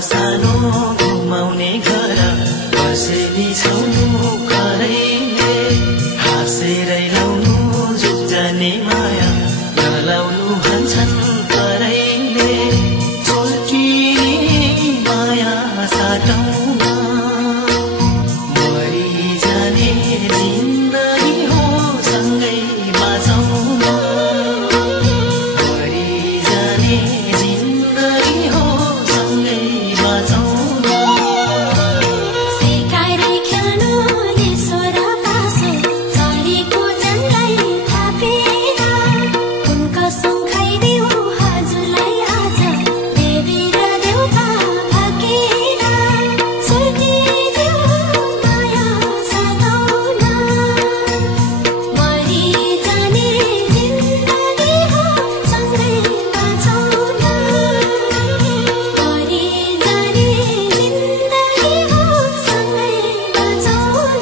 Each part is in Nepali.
सानो घुमाउने घर बसेली छाउनु करैले हाँसेरै लाउनु जुग जाने माया नलाउनु भन्छन् करैले चोल्टिने माया साटौमा मरि जाने जिन्दगी हो सँगै बाँचौन मरि जाने जिन्दगी हो सँगै बाँचौन सिकाएर खेल्नु ईश्वर पासे चलीको जनलाई थापेर कुन कसम खाइदेऊ हजुरलाई आज देवी र देउता फकेर सुल्टिदेऊ माया सताउन मरि जाने जिन्दगी हो सँगै बाँचौन मरि जाने जिन्दगी हो सँगै बाँचौन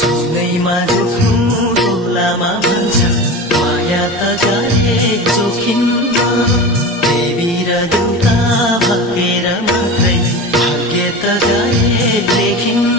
सुनैमा जोख्नु टोलामा भन्छन् माया त गरे जोखिन्न देवी र देउता फकेर मात्रै भाग्य त गरे लेखिन्न